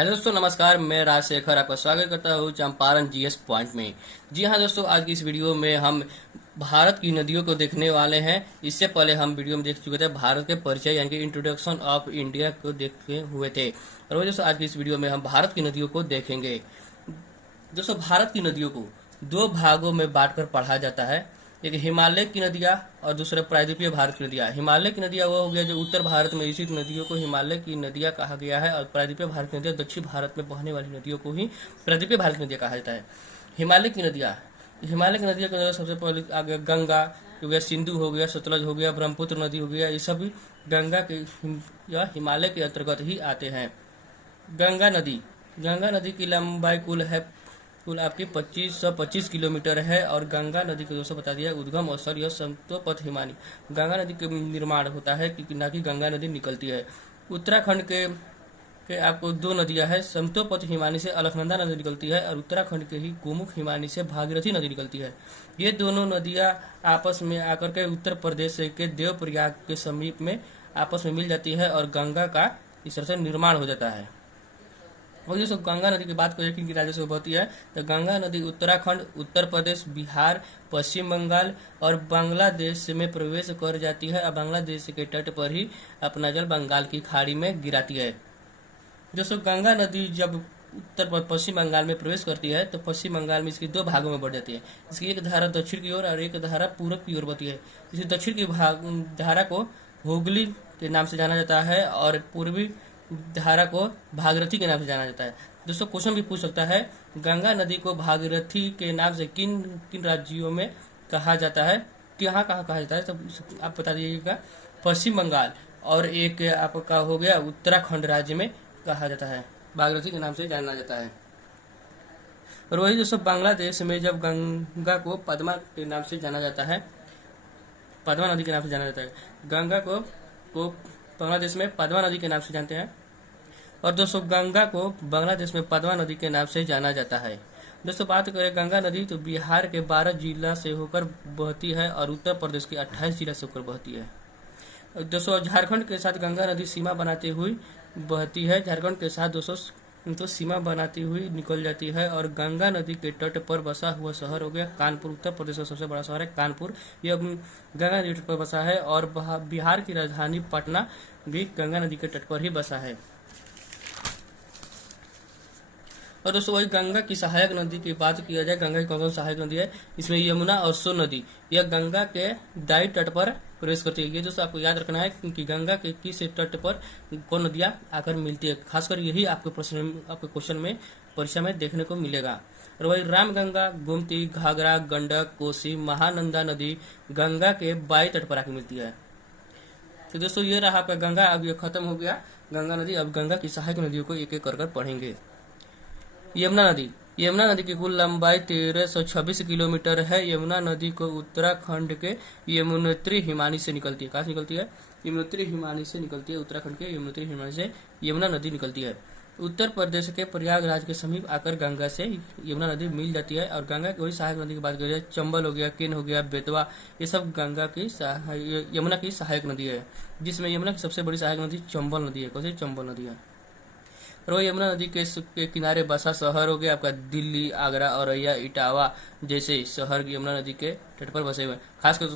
Hello दोस्तों, नमस्कार। मैं राजशेखर आपका स्वागत करता हूँ चंपारण जीएस पॉइंट में। जी हाँ दोस्तों, आज की इस वीडियो में हम भारत की नदियों को देखने वाले हैं। इससे पहले हम वीडियो में देख चुके थे भारत के परिचय यानी कि इंट्रोडक्शन ऑफ इंडिया को देखे हुए थे। और वही दोस्तों, आज की इस वीडियो में हम भारत की नदियों को देखेंगे। दोस्तों, भारत की नदियों को दो भागों में बांटकर पढ़ा जाता है। एक हिमालय की नदियाँ और दूसरा प्रायद्वीपीय भारत की नदियाँ। हिमालय की नदियाँ वो हो गया जो उत्तर भारत में स्थित नदियों को हिमालय की नदियाँ कहा गया है, और प्रायद्वीपीय भारत की नदियाँ दक्षिण भारत में बहने वाली नदियों को ही प्रायद्वीपीय भारत की नदियाँ कहा जाता है। हिमालय की नदियों के सबसे पहले आगे गंगा हो गया, सिंधु हो गया, सतलज हो गया, ब्रह्मपुत्र नदी हो गया। ये सभी गंगा के या हिमालय के अंतर्गत ही आते हैं। गंगा नदी की लंबाई कुल आपकी 2525 किलोमीटर है। और गंगा नदी के दोस्तों बता दिया उद्गम स्थल यह संतोपथ हिमानी। गंगा नदी के निर्माण होता है कि ना कि गंगा नदी निकलती है। उत्तराखंड के आपको दो नदियां हैं। समतोपथ हिमानी से अलकनंदा नदी निकलती है, और उत्तराखंड के ही गोमुख हिमानी से भागीरथी नदी निकलती है। ये दोनों नदियां आपस में आकर के उत्तर प्रदेश के देवप्रयाग के समीप में आपस में मिल जाती है, और गंगा का इस तरह से निर्माण हो जाता है। और ये सब गंगा नदी की बात करें किन राज्यों से बहती है, तो गंगा नदी उत्तराखंड, उत्तर प्रदेश, बिहार, पश्चिम बंगाल और बांग्लादेश में प्रवेश कर जाती है, और बांग्लादेश के तट पर ही अपना जल बंगाल की खाड़ी में गिराती है। दोस्तों, गंगा नदी जब पश्चिम बंगाल में प्रवेश करती है तो पश्चिम बंगाल में इसकी दो भागों में बढ़ जाती है। इसकी एक धारा दक्षिण की ओर और एक धारा पूर्व की ओर बहती है। इसी दक्षिण की धारा को हुगली के नाम से जाना जाता है, और पूर्वी धारा को भागीरथी के नाम से जाना जाता है। दोस्तों, क्वेश्चन भी पूछ सकता है, गंगा नदी को भागीरथी के नाम से किन किन राज्यों में कहा जाता है, कहाँ कहाँ कहा जाता है, तो आप बता दीजिएगा। पश्चिम बंगाल और एक आपका हो गया उत्तराखंड राज्य में कहा जाता है, भागीरथी के नाम से जाना जाता है। और वही दोस्तों, बांग्लादेश में जब गंगा को पद्मा के नाम से जाना जाता है, पद्मा नदी के नाम से जाना जाता है। गंगा को बांग्लादेश में पद्मा नदी के नाम से जानते हैं। और दोस्तों, गंगा को बांग्लादेश में पद्मा नदी के नाम से जाना जाता है। दोस्तों, बात करें गंगा नदी तो बिहार के 12 जिला से होकर बहती है, और उत्तर प्रदेश के 28 जिला से होकर बहती है। दोस्तों, झारखंड के साथ गंगा नदी सीमा बनाते हुए बहती है। झारखंड के साथ दोस्तों तो सीमा बनाती हुई निकल जाती है। और गंगा नदी के तट पर बसा हुआ शहर हो गया कानपुर। उत्तर प्रदेश का सबसे बड़ा शहर है कानपुर, यह गंगा नदी तट पर बसा है। और बिहार की राजधानी पटना भी गंगा नदी के तट पर ही बसा है। और दोस्तों, वही गंगा की सहायक नदी की बात किया जाए, गंगा की कौन कौन सहायक नदी है, इसमें यमुना और सोन नदी, यह गंगा के दाई तट पर प्रवेश करती है। ये दोस्तों आपको याद रखना है, क्योंकि गंगा के किस तट पर कौन नदियां आकर मिलती है, खासकर यही आपके क्वेश्चन में परीक्षा में देखने को मिलेगा। और वही रामगंगा, गोमती, घाघरा, गंडक, कोसी, महानंदा नदी गंगा के बाई तट पर आकर मिलती है। तो दोस्तों, ये रहा आपका गंगा। अब ये खत्म हो गया गंगा नदी। अब गंगा की सहायक नदियों को एक एक कर पढ़ेंगे। यमुना नदी की कुल लंबाई 1326 किलोमीटर है। यमुना नदी को उत्तराखंड के यमुनोत्री हिमानी से निकलती है। कहाँ से निकलती है? यमुनोत्री हिमानी से निकलती है। उत्तराखंड के यमुनोत्री हिमानी से यमुना नदी निकलती है। उत्तर प्रदेश के प्रयागराज के समीप आकर गंगा से यमुना नदी मिल जाती है। और गंगा की वही सहायक नदी की बात करें, चंबल हो गया, केन हो गया, बेतवा, ये सब यमुना की सहायक नदी है। जिसमें यमुना की सबसे बड़ी सहायक नदी चंबल नदी है। कौन सी? चंबल नदी है। और वो यमुना नदी के किनारे बसा शहर हो गया आपका दिल्ली, आगरा, औरैया, इटावा जैसे शहर यमुना नदी के तट पर बसे हुए हैं। खासकर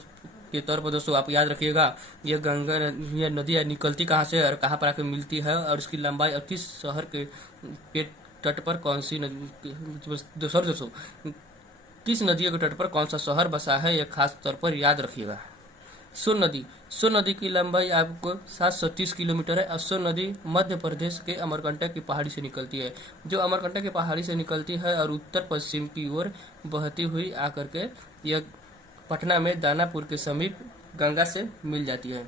के तौर पर दोस्तों आप याद रखिएगा, यह नदी निकलती कहाँ से और कहाँ पर आकर मिलती है, और इसकी लंबाई और किस शहर के तट पर कौन सी नदी, दोस्तों किस नदियों के तट पर कौन सा शहर बसा है, यह खास तौर पर याद रखिएगा। सोन नदी की लंबाई आपको 730 किलोमीटर है। और सोन नदी मध्य प्रदेश के अमरकंटक की पहाड़ी से निकलती है, जो अमरकंटक की पहाड़ी से निकलती है और उत्तर पश्चिम की ओर बहती हुई आकर के यह पटना में दानापुर के समीप गंगा से मिल जाती है।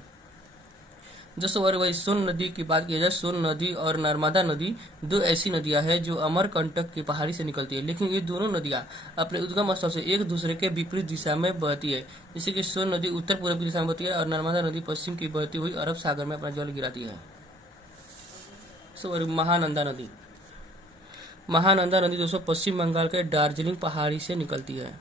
दोस्तों, और वही सोन नदी की बात की जाए, सोन नदी और नर्मदा नदी दो ऐसी नदियां हैं जो अमरकंटक की पहाड़ी से निकलती है, लेकिन ये दोनों नदियां अपने उद्गम स्थल से एक दूसरे के विपरीत दिशा में बहती है। जैसे कि सोन नदी उत्तर पूर्व की दिशा में बहती है, और नर्मदा नदी पश्चिम की बहती हुई अरब सागर में अपना जल गिराती है। महानंदा नदी दोस्तों पश्चिम बंगाल के दार्जिलिंग पहाड़ी से निकलती है।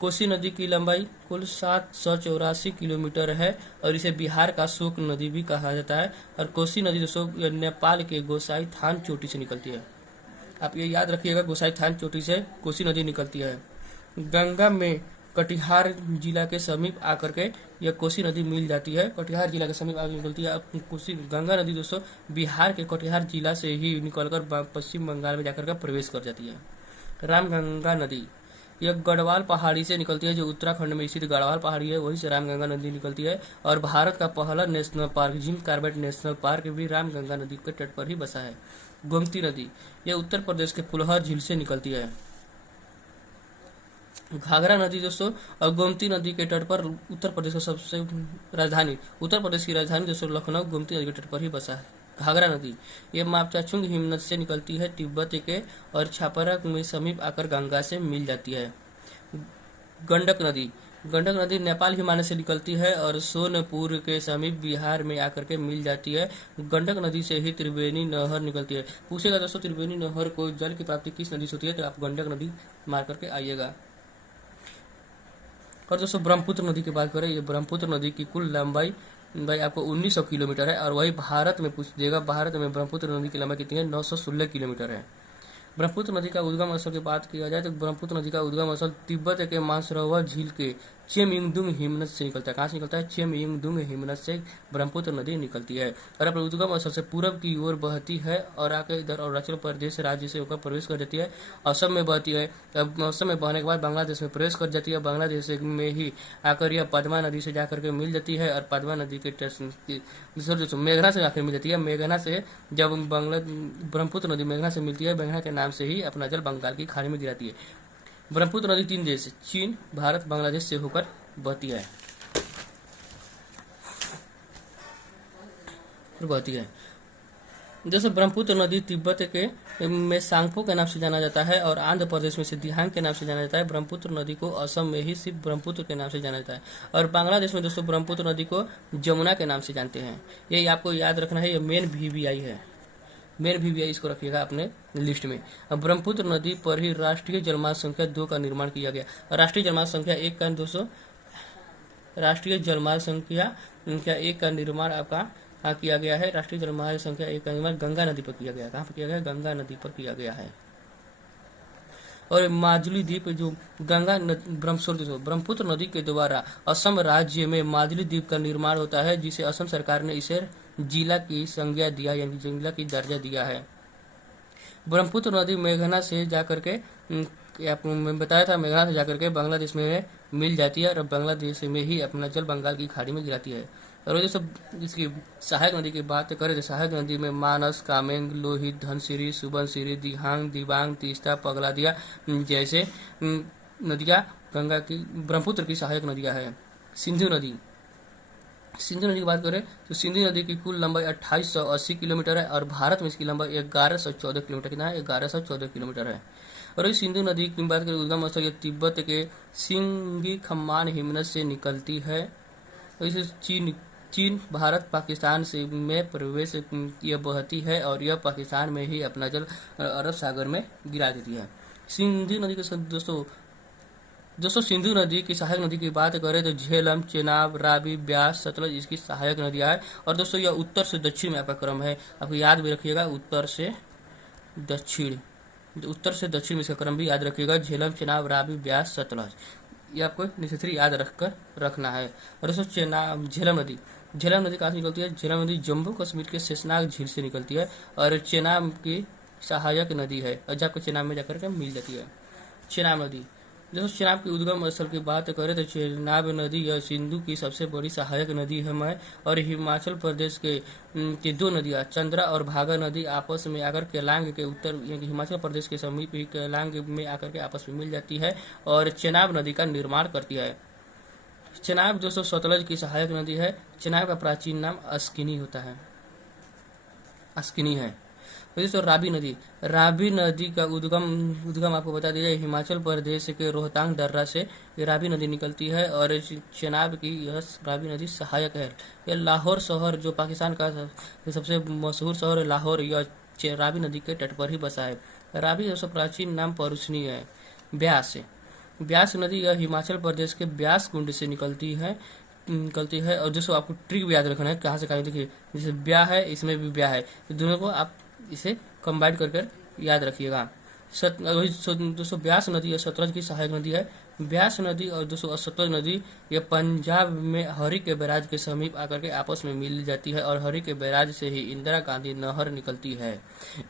कोसी नदी की लंबाई कुल 784 किलोमीटर है और इसे बिहार का शोक नदी भी कहा जाता है। और कोसी नदी दोस्तों नेपाल के गोसाई थान चोटी से निकलती है। आप ये याद रखिएगा, गोसाई थान चोटी से कोसी नदी निकलती है। गंगा में कटिहार जिला के समीप आकर के यह कोसी नदी मिल जाती है। कटिहार जिला के समीप आकर निकलती है। अब कोसी गंगा नदी दोस्तों बिहार के कटिहार जिला से ही निकलकर पश्चिम बंगाल में जाकर के प्रवेश कर जाती है। रामगंगा नदी यह गढ़वाल पहाड़ी से निकलती है, जो उत्तराखंड में स्थित गढ़वाल पहाड़ी है, वहीं से रामगंगा नदी निकलती है। और भारत का पहला national park Jim Corbett national park भी रामगंगा नदी के तट पर ही बसा है। गोमती नदी यह उत्तर प्रदेश के फुलहर झील से निकलती है। घाघरा नदी दोस्तों और गोमती नदी के तट पर उत्तर प्रदेश का सबसे उत्तर प्रदेश की राजधानी दोस्तों लखनऊ गोमती नदी के तट पर ही बसा है। घाघरा नदी ये मापचाचुंग हिमनद से निकलती है तिब्बत के और छापरा में समीप आकर गंगा से मिल जाती है। गंडक नदी नेपाल हिमालय से निकलती है और सोनपुर के समीप बिहार में आकर के मिल जाती है। गंडक नदी से ही त्रिवेणी नहर निकलती है। पूछेगा दोस्तों त्रिवेणी नहर को जल की प्राप्ति किस नदी से होती है, तो आप गंडक नदी मार करके आइएगा। और दोस्तों ब्रह्मपुत्र नदी की बात करें, ये ब्रह्मपुत्र नदी की कुल लंबाई आपको 1900 किलोमीटर है। और वही भारत में पूछ देगा, भारत में ब्रह्मपुत्र नदी की लंबाई कितनी है, 916 किलोमीटर है। ब्रह्मपुत्र नदी का उद्गम स्थल की बात किया जाए तो ब्रह्मपुत्र नदी का उद्गम स्थल तिब्बत के मानसरोवर झील के चेमयिंगदुंग हिमनद से निकलता है। कहाँ से निकलता है, चेमयिंगदुंग हिमनद से ब्रह्मपुत्र नदी निकलती है। और अपने उद्गम स्थल से पूरब की ओर बहती है और आकर इधर अरुणाचल प्रदेश राज्य से होकर प्रवेश कर जाती है। असम में बहती है। अब असम में बहने के बाद बांग्लादेश में प्रवेश कर जाती है। बांग्लादेश में ही आकर यह पद्मा नदी से जाकर के मिल जाती है। और पद्मा नदी के मेघना से जाकर मिल जाती है। मेघना से जब ब्रह्मपुत्र नदी मेघना से मिलती है, मेघना के नाम से ही अपना जल बंगाल की खाड़ी में गिराती है। ब्रह्मपुत्र नदी 3 देश चीन, भारत, बांग्लादेश से होकर बहती है। जैसे ब्रह्मपुत्र नदी तिब्बत के में सांगपो के नाम से जाना जाता है और आंध्र प्रदेश में सिद्धिहांग के नाम से जाना जाता है। ब्रह्मपुत्र नदी को असम में ही सिर्फ ब्रह्मपुत्र के नाम से जाना जाता है। और बांग्लादेश में दोस्तों ब्रह्मपुत्र नदी को जमुना के नाम से जानते हैं। ये आपको याद रखना है, ये मेन VVI है, मेन VVI इसको रखिएगा अपने लिस्ट में। अब ब्रह्मपुत्र नदी पर ही राष्ट्रीय जलमार्ग संख्या 2 का निर्माण किया गया। राष्ट्रीय जलमार्ग संख्या 1 का दोस्तों राष्ट्रीय जलमार्ग संख्या 1 का निर्माण आपका किया गया है। राष्ट्रीय जलमार्ग संख्या 1 का निर्माण गंगा नदी पर किया गया। कहाँ पर किया गया, गंगा नदी पर किया गया है। और माजुली द्वीप जो ब्रह्मपुत्र नदी के द्वारा असम राज्य में माजुली द्वीप का निर्माण होता है, जिसे असम सरकार ने इसे जिला की संज्ञा दिया, यानी जिला की दर्जा दिया है। ब्रह्मपुत्र नदी मेघना से जाकर के आपको मैं बताया था, मेघना से जाकर के बांग्लादेश में मिल जाती है और बांग्लादेश में ही अपना जल बंगाल की खाड़ी में गिराती है। और ये सब इसकी सहायक नदी की बात करें तो सहायक नदी में मानस, कामेंग, लोहित, धनसिरी, सुबनसिरी, दिहांग, दिबांग, तीस्ता, पगलादिया जैसे नदियाँ गंगा की ब्रह्मपुत्र की सहायक नदियाँ है। सिंधु नदी की बात करें तो सिंधु नदी की कुल लंबाई 2880 किलोमीटर है और भारत में इसकी लंबाई 1114 किलोमीटर कितना है, 1114 किलोमीटर है। और इस सिंधु नदी की बात करें उद्गम स्थल ये तिब्बत के सिंगी खम्मान हिमनद से निकलती है। और इसे चीन, भारत, पाकिस्तान से में प्रवेश यह बहती है और यह पाकिस्तान में ही अपना जल अरब सागर में गिरा देती है। सिंधु नदी के दोस्तों सिंधु नदी की सहायक नदी की बात करें तो झेलम, चेनाब, रावी, ब्यास, सतलज इसकी सहायक नदियाँ है। और दोस्तों यह उत्तर से दक्षिण में आपका क्रम है, आपको याद भी रखिएगा, उत्तर से दक्षिण में इसका क्रम भी याद रखिएगा। झेलम, चेनाब, रावी, ब्यास, सतलज ये आपको नेसेसरी याद रखना है। और दोस्तों झेलम नदी कहाँ से निकलती है, झेलम नदी जम्मू कश्मीर के शेषनाग झील से निकलती है और चेनाब की सहायक नदी है और जब चेनाब में जाकर के मिल जाती है। चेनाब नदी दोस्तों चेनाब की उद्गम स्थल की बात करें तो चेनाब नदी यह सिंधु की सबसे बड़ी सहायक नदी है। और हिमाचल प्रदेश के 2 नदियाँ चंद्रा और भागा नदी आपस में आकर केलांग के उत्तर हिमाचल प्रदेश के समीप ही केलांग में आकर के आपस में मिल जाती है और चेनाब नदी का निर्माण करती है। चेनाब दोस्तों सतलज की सहायक नदी है। चेनाब का प्राचीन नाम अस्किनी है। दोस्तों रावी नदी का उद्गम आपको बता दिया, हिमाचल प्रदेश के रोहतांग दर्रा से ये रावी नदी निकलती है और चेनाब की यह रावी नदी सहायक है। यह लाहौर शहर जो पाकिस्तान का सबसे मशहूर शहर है लाहौर, यह रावी नदी के तट पर ही बसा है। रावी दोस्तों प्राचीन नाम परुष्णी है। ब्यास नदी यह हिमाचल प्रदेश के ब्यास कुंड से निकलती है। और दोस्तों आपको ट्रिक भी याद रखना है, कहाँ से कहाँ, देखिए जैसे ब्याह है, इसमें भी ब्याह है, तो दोनों को आप इसे कंबाइन कर याद रखिएगा। दोस्तों ब्यास नदी और सतलज की सहायक नदी है। ब्यास नदी और दोस्तों सतलज नदी ये पंजाब में हरी के बैराज के समीप आकर के आपस में मिल जाती है, और हरी के बैराज से ही इंदिरा गांधी नहर निकलती है,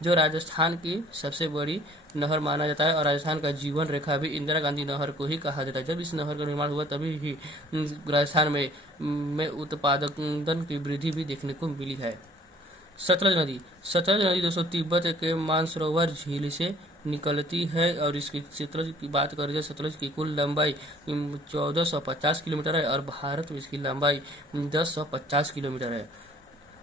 जो राजस्थान की सबसे बड़ी नहर माना जाता है। और राजस्थान का जीवन रेखा भी इंदिरा गांधी नहर को ही कहा जाता है। जब इस नहर का निर्माण हुआ तभी ही राजस्थान में उत्पादन की वृद्धि भी देखने को मिली है। सतलज नदी दोस्तों तिब्बत के मानसरोवर झील से निकलती है, और इसकी सतलज की बात करें तो सतलज की कुल लंबाई 1450 किलोमीटर है, और भारत में इसकी लंबाई 1050 किलोमीटर है।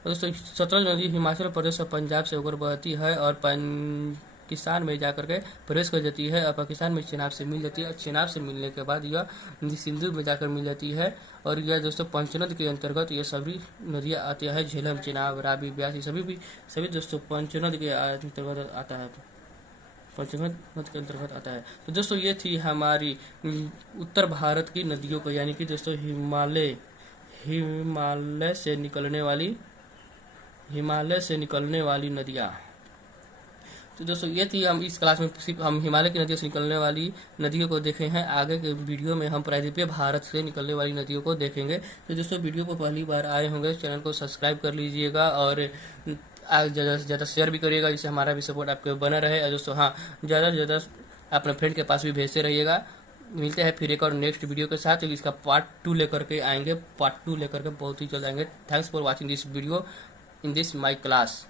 दोस्तों सतलज नदी हिमाचल प्रदेश और पंजाब से होकर बहती है, और पाकिस्तान में जाकर के प्रवेश कर जाती है, और पाकिस्तान में चेनाब से मिल जाती है, और चेनाब से मिलने के बाद यह सिंधु में जाकर मिल जाती है। और यह दोस्तों पंचनद के अंतर्गत ये सभी नदियाँ आती है, झेलम, चेनाब, रावी, ब्यास, ये सभी दोस्तों पंचनद के अंतर्गत आता है, पंचनद नद के अंतर्गत आता है। तो दोस्तों ये थी हमारी उत्तर भारत की नदियों को, यानी कि दोस्तों हिमालय से निकलने वाली नदियाँ। तो दोस्तों ये थी, हम इस क्लास में सिर्फ हम हिमालय की नदियों से निकलने वाली नदियों को देखे हैं। आगे के वीडियो में हम प्रायद्वीपीय भारत से निकलने वाली नदियों को देखेंगे। तो दोस्तों वीडियो को पहली बार आए होंगे, चैनल को सब्सक्राइब कर लीजिएगा, और ज़्यादा से ज़्यादा शेयर भी करिएगा, जिससे हमारा भी सपोर्ट आपको बना रहे। और दोस्तों हाँ, ज़्यादा से ज़्यादा अपने फ्रेंड के पास भी भेजते रहिएगा। मिलते हैं फिर एक और नेक्स्ट वीडियो के साथ, इसका पार्ट 2 लेकर के आएंगे, बहुत ही जल्द आएंगे। Thanks for watching this video in this my class.